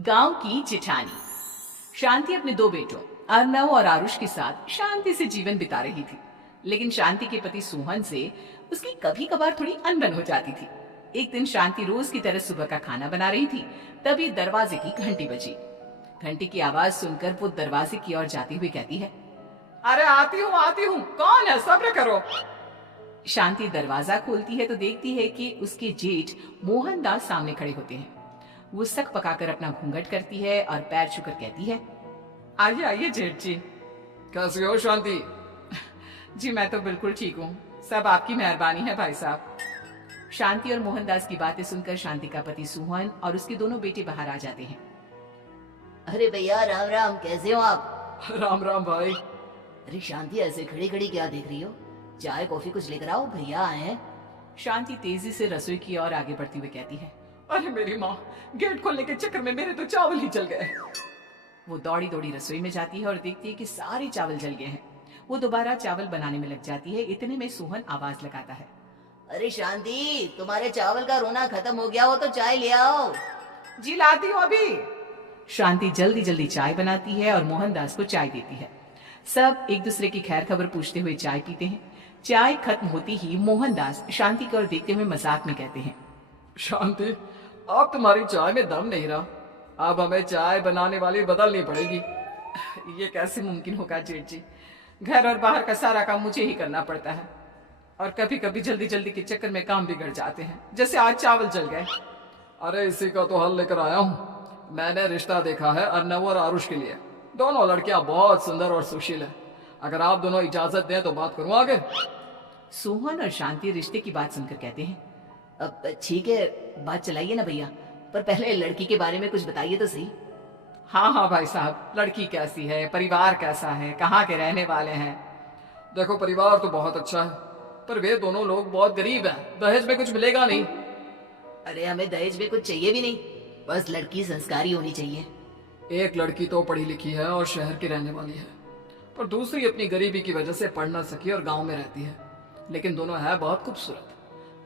गांव की चिठानी। शांति अपने दो बेटों अर्नव और आरुष के साथ शांति से जीवन बिता रही थी, लेकिन शांति के पति सोहन से उसकी कभी कभार थोड़ी अनबन हो जाती थी। एक दिन शांति रोज की तरह सुबह का खाना बना रही थी, तभी दरवाजे की घंटी बजी। घंटी की आवाज सुनकर वो दरवाजे की ओर जाती हुई कहती है, अरे आती हूँ, कौन है? सब्र करो। शांति दरवाजा खोलती है तो देखती है कि उसके जेठ मोहनदास सामने खड़े होते हैं। वो सक पकाकर अपना घूंघट करती है और पैर छूकर कहती है, आइए आइए जेठ जी। कैसी हो शांति? जी मैं तो बिल्कुल ठीक हूँ, सब आपकी मेहरबानी है भाई साहब। शांति और मोहनदास की बातें सुनकर शांति का पति सोहन और उसके दोनों बेटे बाहर आ जाते हैं। अरे भैया राम राम, कैसे हो आप? राम राम भाई। अरे शांति, ऐसे खड़ी खड़ी क्या देख रही हो? चाय कॉफी कुछ लेकर आओ, भैया आए हैं। शांति तेजी से रसोई की ओर आगे बढ़ती हुई कहती है, अरे मेरी माँ, गेट खोलने के चक्कर में मेरे तो चावल ही जल गए। वो दौड़ी दौड़ी रसोई में जाती है और देखती है कि सारे चावल जल गए हैं। वो दोबारा चावल बनाने में लग जाती है। इतने में सोहन आवाज लगाता है, अरे शांति, तुम्हारे चावल का रोना खत्म हो गया हो तो चाय ले आओ। जी लाती हूँ अभी। शांति जल्दी जल्दी चाय बनाती है और मोहनदास को चाय देती है। सब एक दूसरे की खैर खबर पूछते हुए चाय पीते हैं। चाय खत्म होती ही मोहनदास शांति की ओर देखते हुए मजाक में कहते हैं, शांति, अब तुम्हारी चाय में दम नहीं रहा, अब हमें चाय बनाने वाली बदलनी पड़ेगी। ये कैसे मुमकिन होगा जेठ जी? घर और बाहर का सारा काम मुझे ही करना पड़ता है और कभी कभी जल्दी जल्दी के चक्कर में काम बिगड़ जाते हैं, जैसे आज चावल जल गए। अरे इसी का तो हल लेकर आया हूँ। मैंने रिश्ता देखा है अर्नव और आरुष के लिए। दोनों लड़कियां बहुत सुंदर और सुशील है। अगर आप दोनों इजाजत दें तो बात करूँ आगे। सोहन और शांति रिश्ते की बात सुनकर कहते हैं, अब ठीक है, बात चलाइए ना भैया, पर पहले लड़की के बारे में कुछ बताइए तो सही। हाँ हाँ भाई साहब, लड़की कैसी है, परिवार कैसा है, कहाँ के रहने वाले हैं? देखो, परिवार तो बहुत अच्छा है, पर वे दोनों लोग बहुत गरीब हैं। दहेज में कुछ मिलेगा नहीं। अरे हमें दहेज में कुछ चाहिए भी नहीं, बस लड़की संस्कारी होनी चाहिए। एक लड़की तो पढ़ी लिखी है और शहर की रहने वाली है, पर दूसरी अपनी गरीबी की वजह से पढ़ ना सकी और गांव में रहती है, लेकिन दोनों है बहुत खूबसूरत।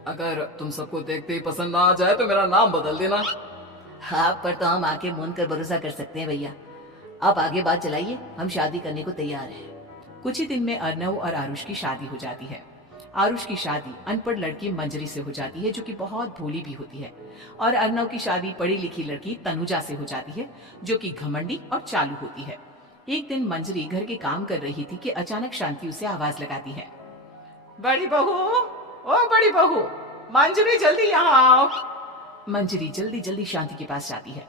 अगर तुम सबको देखते ही पसंद ना आ जाए तो मेरा नाम बदल देना। हाँ, पर तो हम आके मूंद कर भरोसा कर सकते हैं भैया। आप आगे बात चलाइए, हम शादी करने को तैयार हैं। कुछ ही दिन में अर्नव और आरुष की शादी हो जाती है। आरुष की शादी अनपढ़ लड़की मंजरी से हो जाती है, जो कि बहुत भोली भी होती है, और अर्नव की शादी पढ़ी लिखी लड़की तनुजा से हो जाती है, जो कि घमंडी और चालू होती है। एक दिन मंजरी घर के काम कर रही थी कि अचानक शांति उसे आवाज लगाती है, बड़ी बहू, ओ बड़ी बहू, मंजरी जल्दी यहाँ आओ। मंजरी जल्दी जल्दी शांति के पास जाती है।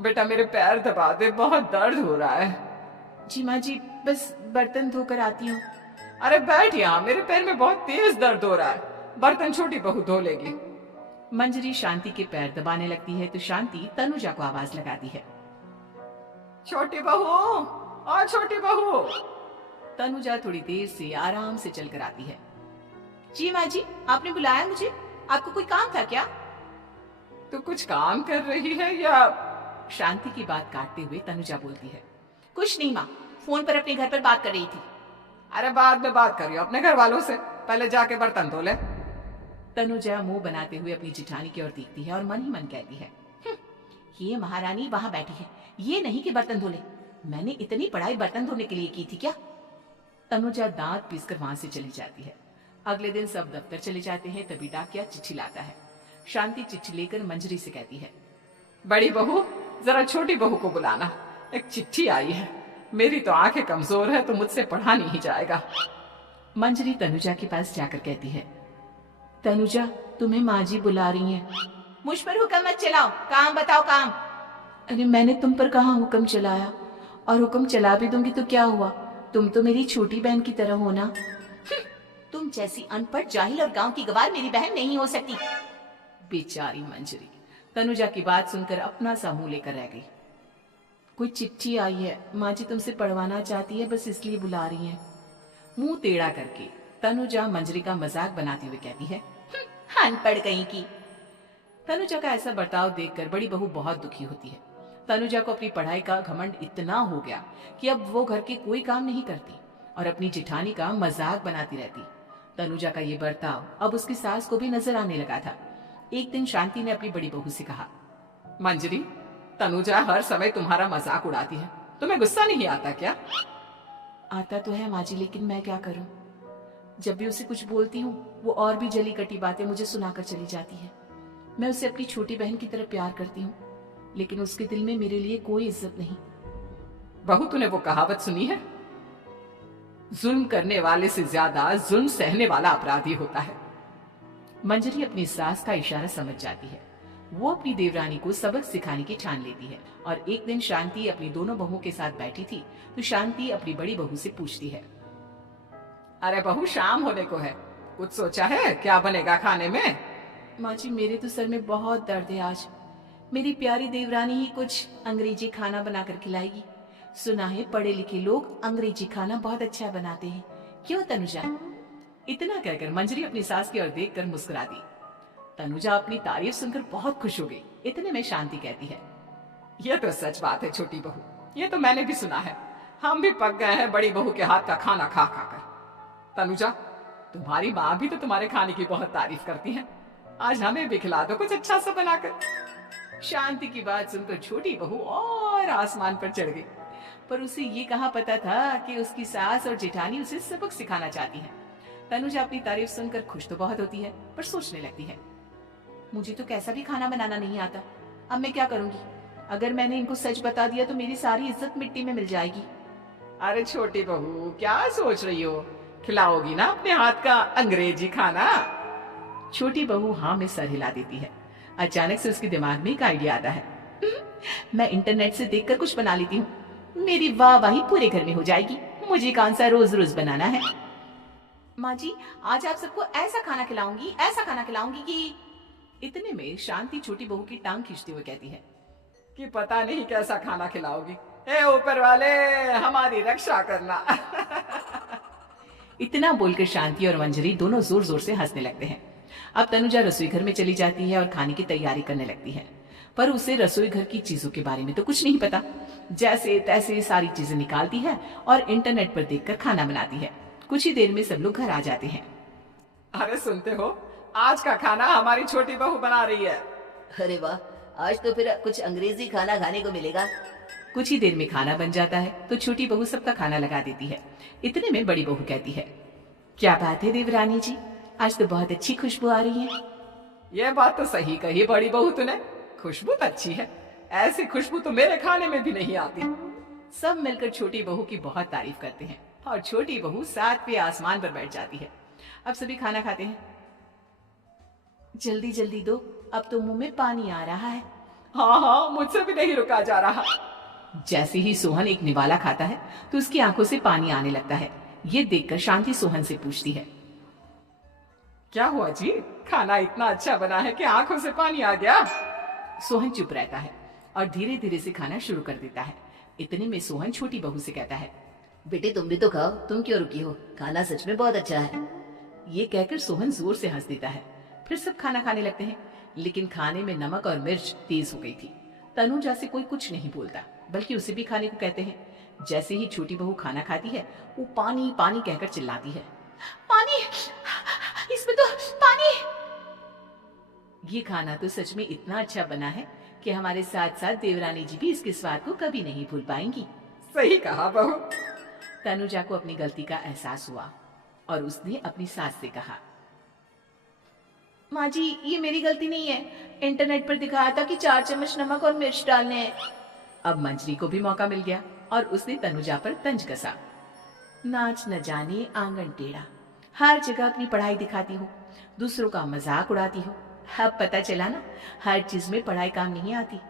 बेटा मेरे पैर दबा दे, बहुत दर्द हो रहा है। जी माँ जी, बस बर्तन धोकर आती हूँ। अरे बैठ यहाँ, मेरे पैर में बहुत तेज दर्द हो रहा है। बर्तन छोटी बहू धो लेगी। मंजरी शांति के पैर दबाने लगती है तो शांति तनुजा को आवाज लगाती है, छोटी बहू, ओ छोटी बहू। तनुजा थोड़ी देर से आराम से चलकर आती है। जी माँ जी, आपने बुलाया मुझे? आपको कोई काम था क्या? तू कुछ काम कर रही है या? शांति की बात काटते हुए तनुजा बोलती है, कुछ नहीं माँ, फोन पर अपने घर पर बात कर रही थी। अरे बाद में बात करियो अपने घर वालों से, पहले जाके बर्तन धो ले। तनुजा मुंह बनाते हुए अपनी जिठानी की ओर देखती है और मन ही मन कहती है, ये महारानी वहां बैठी है, ये नहीं कि बर्तन धो ले। मैंने इतनी पढ़ाई बर्तन धोने के लिए की थी क्या? तनुजा दांत पीसकर वहां से चली जाती है। अगले दिन सब दफ्तर चले जाते हैं, तभी डाकिया चिट्ठी लाता है। शांति चिट्ठी लेकर मंजरी से कहती है, बड़ी बहू, जरा छोटी बहू को बुलाना, एक चिट्ठी आई है। मेरी तो आंखें कमजोर है तो मुझसे पढ़ा नहीं जाएगा। मंजरी तनुजा के पास जाकर कहती है, तनुजा, तुम्हें माँ जी बुला रही हैं। मुझ पर हुक्म मत चलाओ, काम बताओ काम। अरे मैंने तुम पर कहाँ हुक्म चलाया, और हुक्म चला भी दूंगी तो क्या हुआ? तुम तो मेरी छोटी बहन की तरह हो ना। तुम जैसी अनपढ़, जाहिल और गांव की गवार मेरी बहन नहीं हो सकती। बेचारी मंजरी तनुजा की बात सुनकर अपना सा मुंह लेकर रह गई। कोई चिट्ठी आई है, माँ जी तुमसे पढ़वाना चाहती है, बस इसलिए बुला रही हैं। मुंह टेढ़ा करके तनुजा मंजरी का मजाक बनाती हुई कहती है, अनपढ़ कहीं की। तनुजा का ऐसा बर्ताव देखकर बड़ी बहू बहुत दुखी होती है। तनुजा को अपनी पढ़ाई का घमंड इतना हो गया कि अब वो घर के कोई काम नहीं करती और अपनी जिठानी का मजाक बनाती रहती। तनुजा का ये बर्ताव अब उसकी सास को भी नजर आने लगा था। एक दिन शांति ने अपनी बड़ी बहू से कहा, मंजरी, तनुजा हर समय तुम्हारा मजाक उड़ाती है, तुम्हें गुस्सा नहीं आता क्या? आता तो है माँ जी, लेकिन मैं क्या करूं? जब भी उसे कुछ बोलती हूँ वो और भी जली कटी बातें मुझे सुनाकर चली जाती है। मैं उसे अपनी छोटी बहन की तरह प्यार करती हूँ, लेकिन उसके दिल में मेरे लिए कोई इज्जत नहीं। बहू, तूने वो कहावत सुनी है, जुल्म करने वाले से ज्यादा जुल्म सहने वाला अपराधी होता है। मंजरी अपनी सास का इशारा समझ जाती है। वो अपनी देवरानी को सबक सिखाने की ठान लेती है। और एक दिन शांति अपनी दोनों बहुओं के साथ बैठी थी तो शांति अपनी बड़ी बहू से पूछती है, अरे बहू, शाम होने को है, कुछ सोचा है क्या बनेगा खाने में? माँ जी, मेरे तो सर में बहुत दर्द है आज। मेरी प्यारी देवरानी ही कुछ अंग्रेजी खाना बनाकर खिलाएगी। सुना है पढ़े लिखे लोग अंग्रेजी खाना बहुत अच्छा बनाते हैं, क्यों तनुजा? इतना कहकर मंजरी अपनी सास की ओर देखकर मुस्कुरा दी। तनुजा अपनी तारीफ सुनकर बहुत खुश हो गई। इतने में शांति कहती है, ये तो सच बात है छोटी बहू, ये तो मैंने भी सुना है। हम भी पक गए हैं बड़ी बहू के हाथ का खाना खा खा कर। तनुजा, तुम्हारी माँ भी तो तुम्हारे खाने की बहुत तारीफ करती है, आज हमें भी खिला दो कुछ अच्छा सा बनाकर। शांति की बात सुनकर छोटी बहू और आसमान पर चढ़ गई, पर उसे ये कहाँ पता था कि उसकी सास और जेठानी उसे सबक सिखाना चाहती हैं। तनुजा अपनी तारीफ सुनकर खुश तो बहुत होती है, पर सोचने लगती है, मुझे तो कैसा भी खाना बनाना नहीं आता, अब मैं क्या करूंगी? अगर मैंने इनको सच बता दिया तो मेरी सारी इज्जत मिट्टी में मिल जाएगी। अरे छोटी बहू, क्या सोच रही हो? खिलाओगी ना अपने हाथ का अंग्रेजी खाना? छोटी बहू हाँ में सर हिला देती है। अचानक से उसके दिमाग में एक आइडिया आता है। मैं इंटरनेट से देखकर कुछ बना लेती हूँ, मेरी वाहवाही पूरे घर में हो जाएगी। मुझे कौन सा रोज रोज बनाना है। माँ जी, आज आप सबको ऐसा खाना खिलाऊंगी, ऐसा खाना खिलाऊंगी कि... इतने में शांति छोटी बहू की टांग खींचते हुए कहती है कि पता नहीं कैसा खाना खिलाओगी, ए ऊपर वाले हमारी रक्षा करना। इतना बोलकर शांति और मंजरी दोनों जोर जोर से हंसने लगते हैं। अब तनुजा रसोई घर में चली जाती है और खाने की तैयारी करने लगती है, पर उसे रसोई घर की चीजों के बारे में तो कुछ नहीं पता। जैसे तैसे सारी चीजें निकालती है और इंटरनेट पर देखकर खाना बनाती है। कुछ ही देर में सब लोग घर आ जाते हैं। अरे सुनते हो, आज का खाना हमारी छोटी बहू बना रही है। अरे वाह, आज तो फिर कुछ अंग्रेजी खाना खाने को मिलेगा। कुछ ही देर में खाना बन जाता है तो छोटी बहू सबका खाना लगा देती है। इतने में बड़ी बहू कहती है, क्या बात है देवरानी जी, आज तो बहुत अच्छी खुशबू आ रही है। ये बात तो सही कही बड़ी बहू तूने, खुशबू तो अच्छी है, ऐसी खुशबू तो मेरे खाने में भी नहीं आती। सब मिलकर छोटी बहू की बहुत तारीफ करते हैं और छोटी बहू सातवें आसमान पर बैठ जाती है। अब सभी खाना खाते हैं। जल्दी जल्दी दो, अब तो मुंह में पानी आ रहा है। हाँ हाँ, मुझसे भी नहीं रुका जा रहा। जैसे ही सोहन एक निवाला खाता है तो उसकी आंखों से पानी आने लगता है। ये देखकर शांति सोहन से पूछती है, क्या हुआ जी, खाना इतना अच्छा बना है कि आंखों से पानी आ गया? सोहन चुप रहता है और धीरे धीरे से खाना शुरू कर देता है। इतने में सोहन छोटी बहू से कहता है, बेटे तुम भी तो खाओ, तुम क्यों रुकी हो, खाना सच में बहुत अच्छा है। ये कहकर सोहन जोर से हंस देता है। फिर सब खाना खाने लगते हैं, लेकिन खाने में नमक और मिर्च तेज हो गई थी। तनुजा से कोई कुछ नहीं बोलता, बल्कि उसे भी खाने को कहते हैं। जैसे ही छोटी बहू खाना खाती है वो पानी पानी कहकर चिल्लाती है, पानी, इसमें तो पानी। ये खाना तो सच में इतना अच्छा बना है कि हमारे साथ साथ देवरानी जी भी इसके स्वाद को कभी नहीं भूल पाएंगी। सही कहा बहू। तनुजा को अपनी गलती का एहसास हुआ और उसने अपनी सास से कहा, माँ जी ये मेरी गलती नहीं है, इंटरनेट पर दिखाया था कि 4 चम्मच नमक और मिर्च डालने हैं। अब मंजरी को भी मौका मिल गया और उसने तनुजा पर तंज कसा, नाच न जाने आंगन टेढ़ा, हर जगह अपनी पढ़ाई दिखाती हो, दूसरों का मजाक उड़ाती हो। अब पता चला ना, हर चीज में पढ़ाई काम नहीं आती।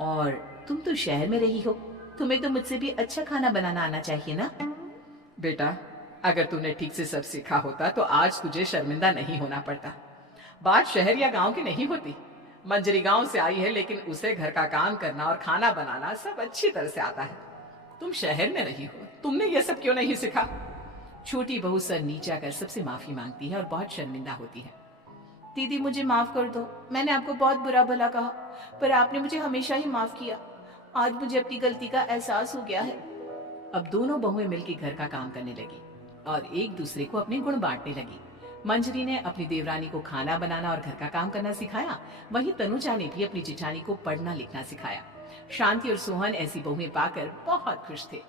और तुम तो शहर में रही हो, तुम्हें तो मुझसे भी अच्छा खाना बनाना आना चाहिए ना। बेटा, अगर तूने ठीक से सब सीखा होता तो आज तुझे शर्मिंदा नहीं होना पड़ता। बात शहर या गांव की नहीं होती। मंजरी गांव से आई है, लेकिन उसे घर का काम करना और खाना बनाना सब अच्छी तरह से आता है। तुम शहर में रही हो, तुमने ये सब क्यों नहीं सीखा? छोटी बहू सर नीचा कर सबसे माफी मांगती है और बहुत शर्मिंदा होती है। दीदी मुझे माफ कर दो, मैंने आपको बहुत बुरा भला कहा, पर आपने मुझे हमेशा ही माफ किया। आज मुझे अपनी गलती का एहसास हो गया है। अब दोनों बहुएं मिलकर घर का काम करने लगी और एक दूसरे को अपने गुण बांटने लगी। मंजरी ने अपनी देवरानी को खाना बनाना और घर का काम करना सिखाया, वहीं तनुजा ने भी अपनी जेठानी को पढ़ना लिखना सिखाया। शांति और सोहन ऐसी बहुएं पाकर बहुत खुश थे।